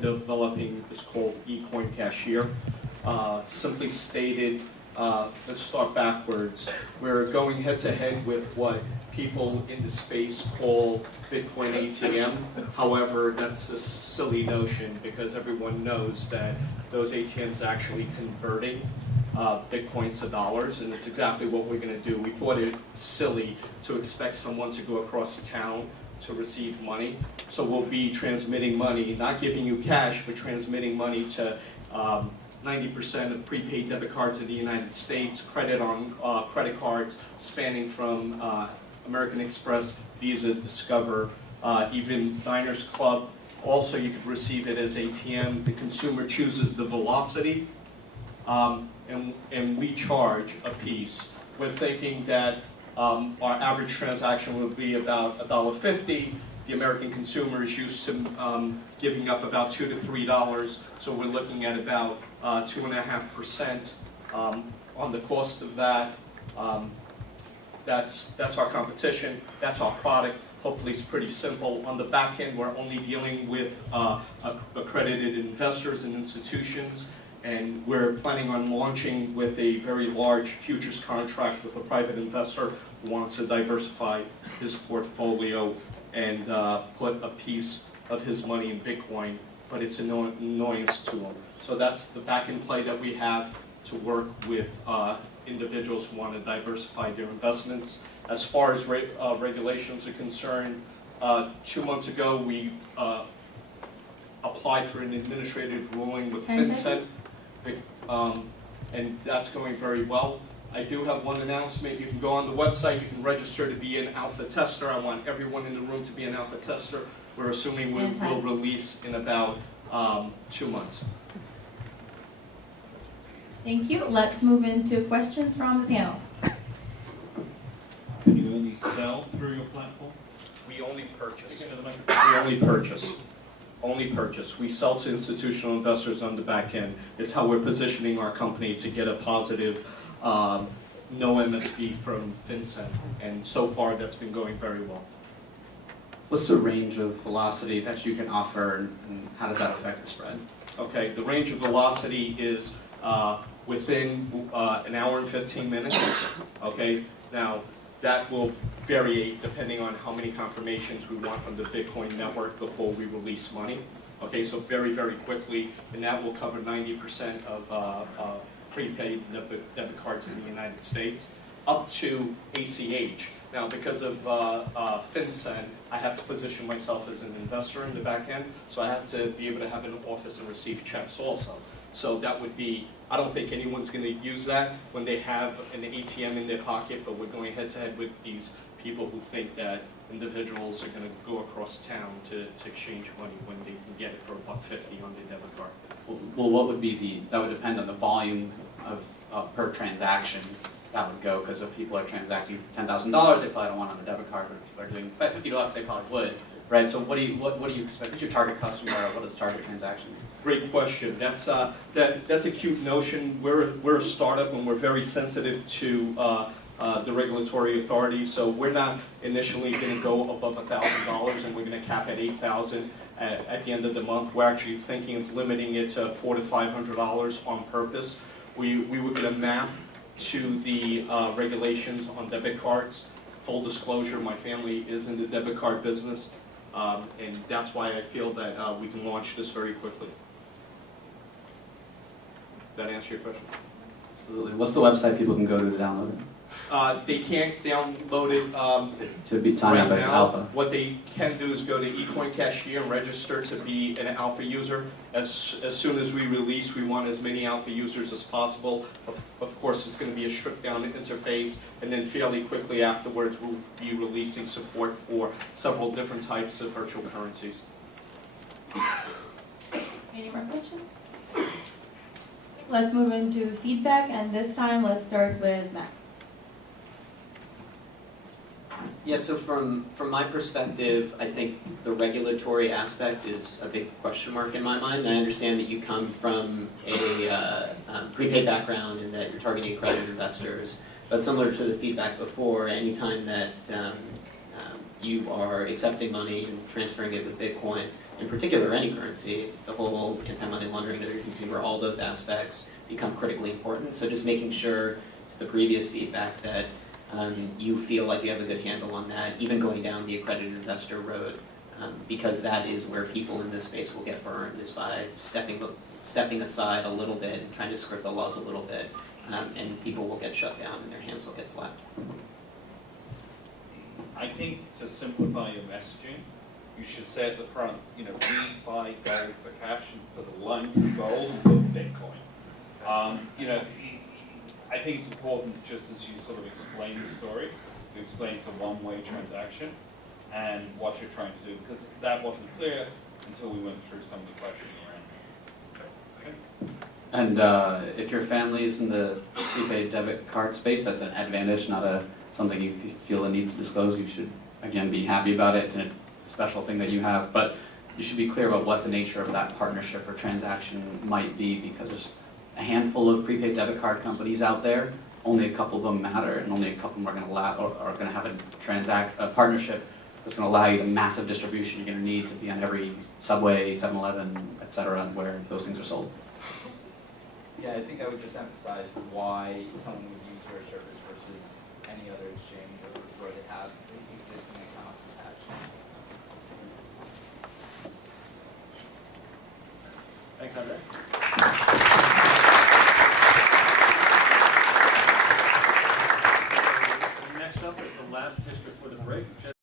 developing is called eCoin Cashier. Simply stated, let's start backwards. We're going head-to-head with what people in the space call Bitcoin ATM. However, that's a silly notion because everyone knows that those ATMs are actually converting Bitcoins to dollars, and it's exactly what we're going to do. We thought it silly to expect someone to go across town to receive money. So we'll be transmitting money, not giving you cash, but transmitting money to 90% of prepaid debit cards in the United States, credit on credit cards spanning from American Express, Visa, Discover, even Diners Club. Also, you could receive it as ATM. The consumer chooses the velocity, and we charge a piece. We're thinking that our average transaction will be about $1.50. The American consumer is used to giving up about $2 to $3, so we're looking at about 2.5% on the cost of that. That's our competition. That's our product. Hopefully it's pretty simple. On the back end, we're only dealing with accredited investors and institutions, and we're planning on launching with a very large futures contract with a private investor who wants to diversify his portfolio and put a piece of his money in Bitcoin, but it's an annoyance to him. So that's the back-end play that we have to work with individuals who want to diversify their investments. As far as regulations are concerned, 2 months ago we applied for an administrative ruling with FinCEN, and that's going very well. I do have one announcement. You can go on the website, you can register to be an alpha tester. I want everyone in the room to be an alpha tester. We're assuming we'll release in about 2 months. Thank you. Let's move into questions from the panel. Can you only sell through your platform? We only purchase. We only purchase. Only purchase. We sell to institutional investors on the back end. It's how we're positioning our company to get a positive no MSB from FinCEN, and so far that's been going very well. What's the range of velocity that you can offer, and how does that affect the spread? Okay, the range of velocity is within an hour and 15 minutes. Okay, now that will vary depending on how many confirmations we want from the Bitcoin network before we release money. Okay, so very, very quickly, and that will cover 90% of prepaid debit cards in the United States, up to ACH. Now, because of FinCEN, I have to position myself as an investor in the back end, so I have to be able to have an office and receive checks also. So that would be, I don't think anyone's going to use that when they have an ATM in their pocket, but we're going head-to-head with these people who think that individuals are going to go across town to exchange money when they can get it for $1.50 on their debit card. Well, what would be that would depend on the volume of per transaction that would go, because if people are transacting $10,000, they probably don't want it on a debit card, but if people are doing $50, they probably would, right? So what do you expect? What's your target customer, or what is target transactions? Great question. That's a cute notion. We're a startup and we're very sensitive to the regulatory authorities, so we're not initially going to go above $1,000, and we're going to cap at $8,000 at the end of the month. We're actually thinking of limiting it to $400 to $500 on purpose. We were going to map to the regulations on debit cards. Full disclosure, my family is in the debit card business, and that's why I feel that we can launch this very quickly. Did that answer your question? Absolutely. What's the website people can go to download it? They can't download it to be signed up as alpha. What they can do is go to eCoin Cashier and register to be an alpha user. As soon as we release, we want as many alpha users as possible. Of course, it's going to be a stripped down interface, and then fairly quickly afterwards, we'll be releasing support for several different types of virtual currencies. Any more questions? Let's move into feedback, and this time let's start with Matt. Yeah, so from my perspective, I think the regulatory aspect is a big question mark in my mind. I understand that you come from a prepaid background and that you're targeting accredited investors. But similar to the feedback before, anytime that you are accepting money and transferring it with Bitcoin, in particular any currency, the whole anti-money laundering to the consumer, all those aspects become critically important. So just making sure, to the previous feedback, that you feel like you have a good handle on that, even going down the accredited investor road, because that is where people in this space will get burned, is by stepping aside a little bit and trying to skirt the laws a little bit, and people will get shut down and their hands will get slapped. I think to simplify your messaging, you should say at the front, we buy gold for cash and put a line through gold and put Bitcoin. I think it's important, just as you sort of explain the story, to explain it's a one-way transaction and what you're trying to do, because that wasn't clear until we went through some of the questions around this. Okay. And if your family is in the prepaid debit card space, that's an advantage, not something you feel a need to disclose. You should, again, be happy about it. It's a special thing that you have, but you should be clear about what the nature of that partnership or transaction might be, because there's a handful of prepaid debit card companies out there. Only a couple of them matter, and only a couple of them are going to allow, or are going to have a partnership that's going to allow you the massive distribution you're going to need to be on every Subway, 7-Eleven, etc., where those things are sold. Yeah, I think I would just emphasize why someone would use your service versus any other exchange or where they have existing accounts attached. Thanks, Andre. Next up is the last district for the break.